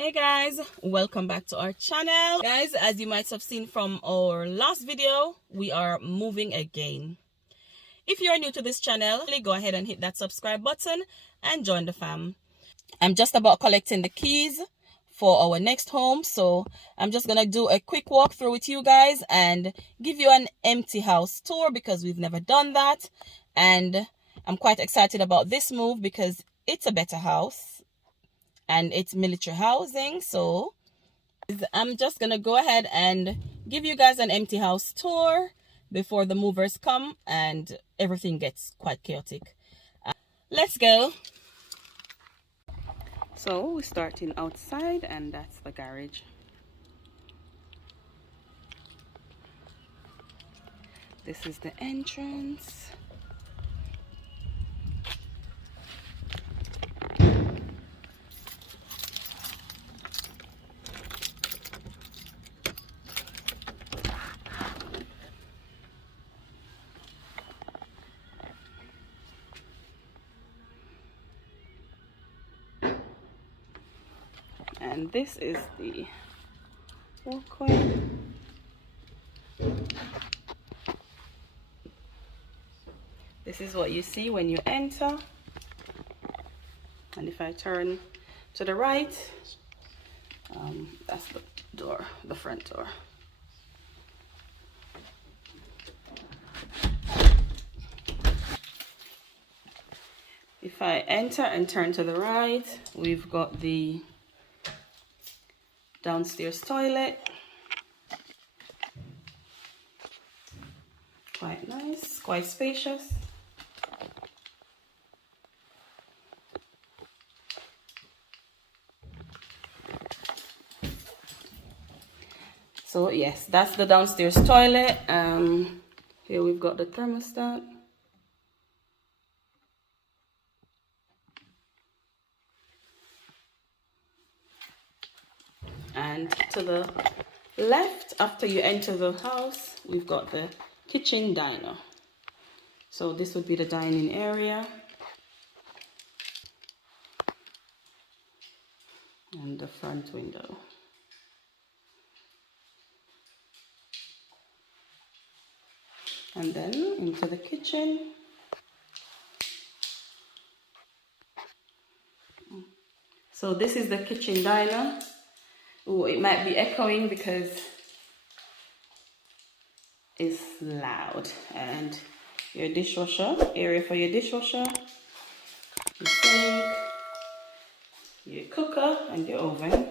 Hey guys, welcome back to our channel. Guys, as you might have seen from our last video, we are moving again. If you are new to this channel, go ahead and hit that subscribe button and join the fam. I'm just about collecting the keys for our next home, so I'm just gonna do a quick walkthrough with you guys and give you an empty house tour because we've never done that. And I'm quite excited about this move because it's a better house and it's military housing. So I'm just gonna go ahead and give you guys an empty house tour before the movers come and everything gets quite chaotic. Let's go. So we're starting outside, and that's the garage. This is the entrance. And this is the walkway. This is what you see when you enter. And if I turn to the right, that's the door, the front door. If I enter and turn to the right, we've got the downstairs toilet. Quite nice, quite spacious. So yes, that's the downstairs toilet. Here we've got the thermostat. And to the left, after you enter the house, we've got the kitchen diner. So this would be the dining area. And the front window. And then into the kitchen. So this is the kitchen diner. Oh, it might be echoing because it's loud. And your dishwasher, area for your dishwasher, your sink, your cooker and your oven.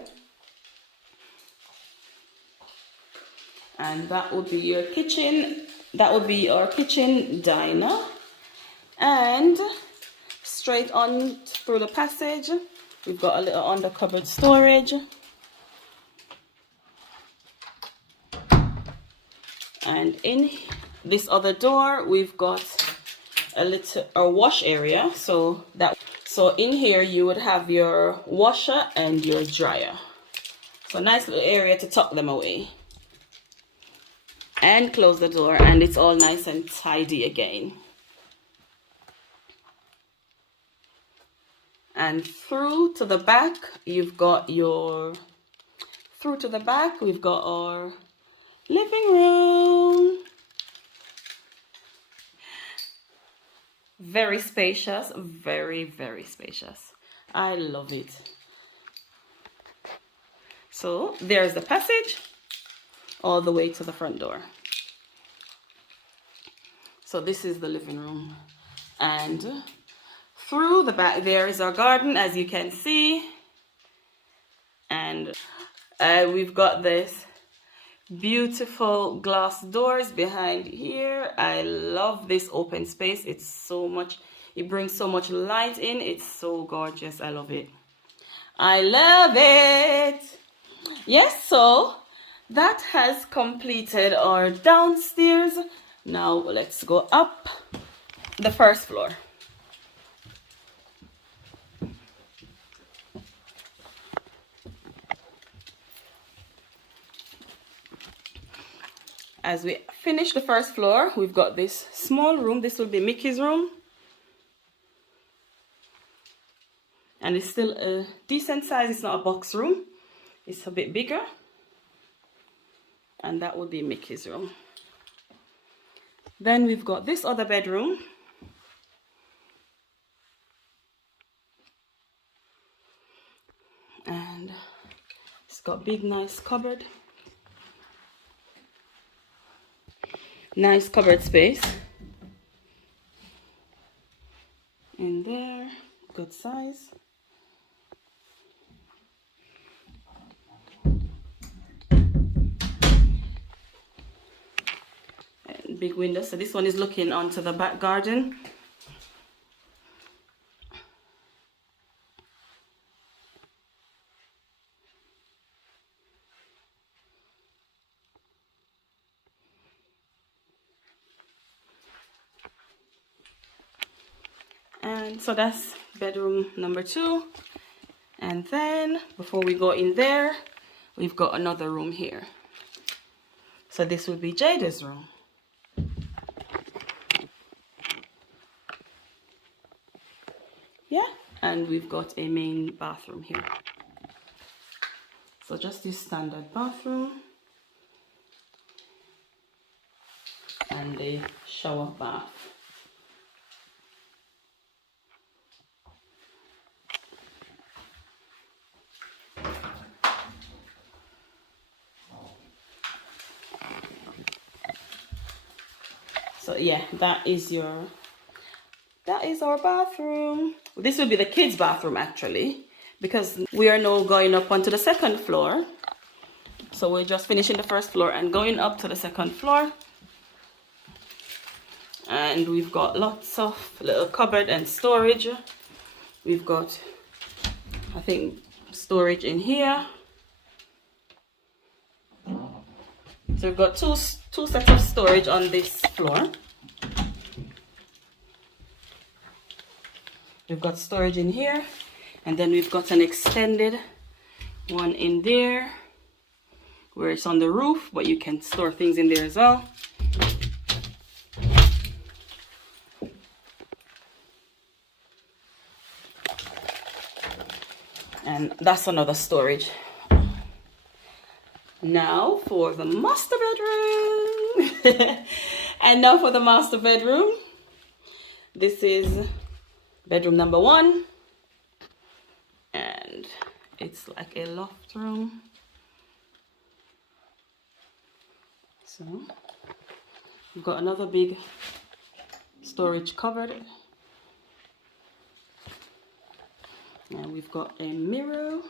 And that would be your kitchen. That would be our kitchen diner. And straight on through the passage, we've got a little under cupboard storage. And in this other door, we've got a wash area. So in here you would have your washer and your dryer. So nice little area to tuck them away. And close the door, and it's all nice and tidy again. And through to the back, we've got our living room. Very spacious, very, very spacious. I love it. So there's the passage all the way to the front door. So this is the living room. And through the back there is our garden, as you can see. And we've got this beautiful glass doors behind here. I love this open space. It brings so much light in. It's so gorgeous. I love it. I love it. Yes, so that has completed our downstairs. Now let's go up the first floor. As we finish the first floor, we've got this small room. This will be Mickey's room. And it's still a decent size. It's not a box room. It's a bit bigger, and that would be Mickey's room. Then we've got this other bedroom. And it's got big nice cupboard. Nice cupboard space. In there, good size. And big window. So this one is looking onto the back garden. And so that's bedroom number 2. And then before we go in there, we've got another room here. So this would be Jada's room. Yeah, and we've got a main bathroom here. So just this standard bathroom and a shower bath. So yeah, that is our bathroom. This will be the kids' bathroom actually, because we are now going up onto the 2nd floor. So we're just finishing the 1st floor and going up to the 2nd floor. And we've got lots of little cupboard and storage. We've got, I think, storage in here. So we've got two sets of storage on this floor. We've got storage in here, and then we've got an extended one in there where it's on the roof, but you can store things in there as well. And that's another storage. Now for the master bedroom. And now for the master bedroom. This is bedroom number 1. And it's like a loft room. So we've got another big storage cupboard. And we've got a mirror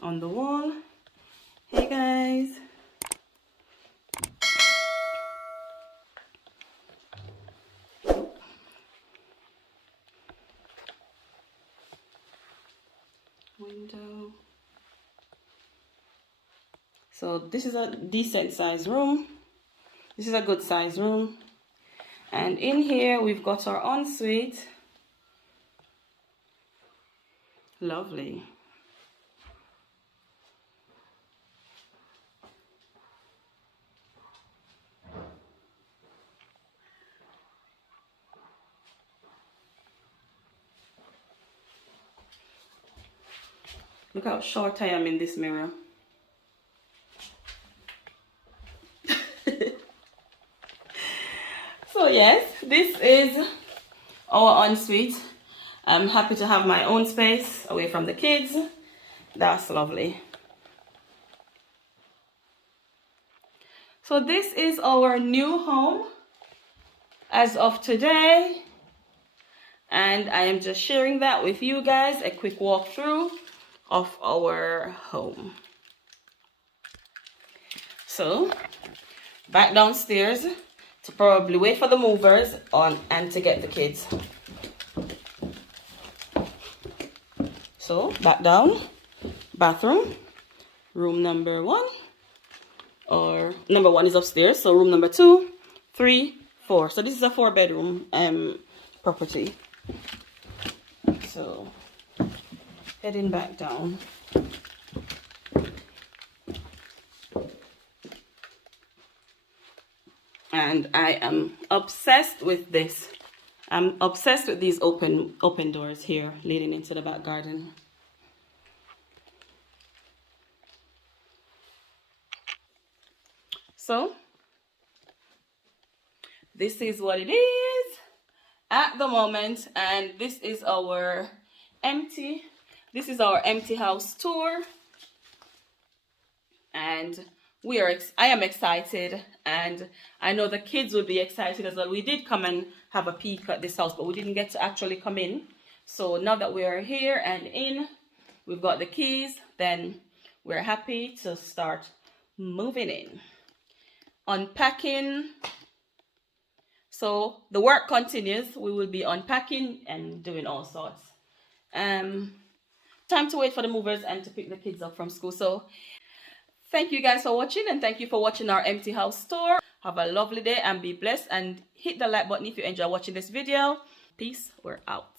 on the wall. Hey guys. Window. So this is a decent size room. This is a good size room. And in here we've got our ensuite. Lovely. Look how short I am in this mirror. So yes, this is our ensuite. I'm happy to have my own space away from the kids. That's lovely. So this is our new home as of today. And I am just sharing that with you guys, a quick walkthrough of our home. So back downstairs to probably wait for the movers on and to get the kids. So back down, bathroom, room number 1, or number 1 is upstairs, so room number 2, 3, 4. So this is a 4-bedroom property. So heading back down. And I am obsessed with this. I'm obsessed with these open doors here leading into the back garden. So this is what it is at the moment, and this is our empty house tour, and I am excited, and I know the kids will be excited as well. We did come and have a peek at this house, but we didn't get to actually come in. So now that we are here and in, we've got the keys, then we're happy to start moving in. Unpacking. So the work continues. We will be unpacking and doing all sorts. Time to wait for the movers and to pick the kids up from school. So thank you guys for watching, and thank you for watching our empty house tour. Have a lovely day and be blessed, and hit the like button if you enjoy watching this video. Peace. We're out.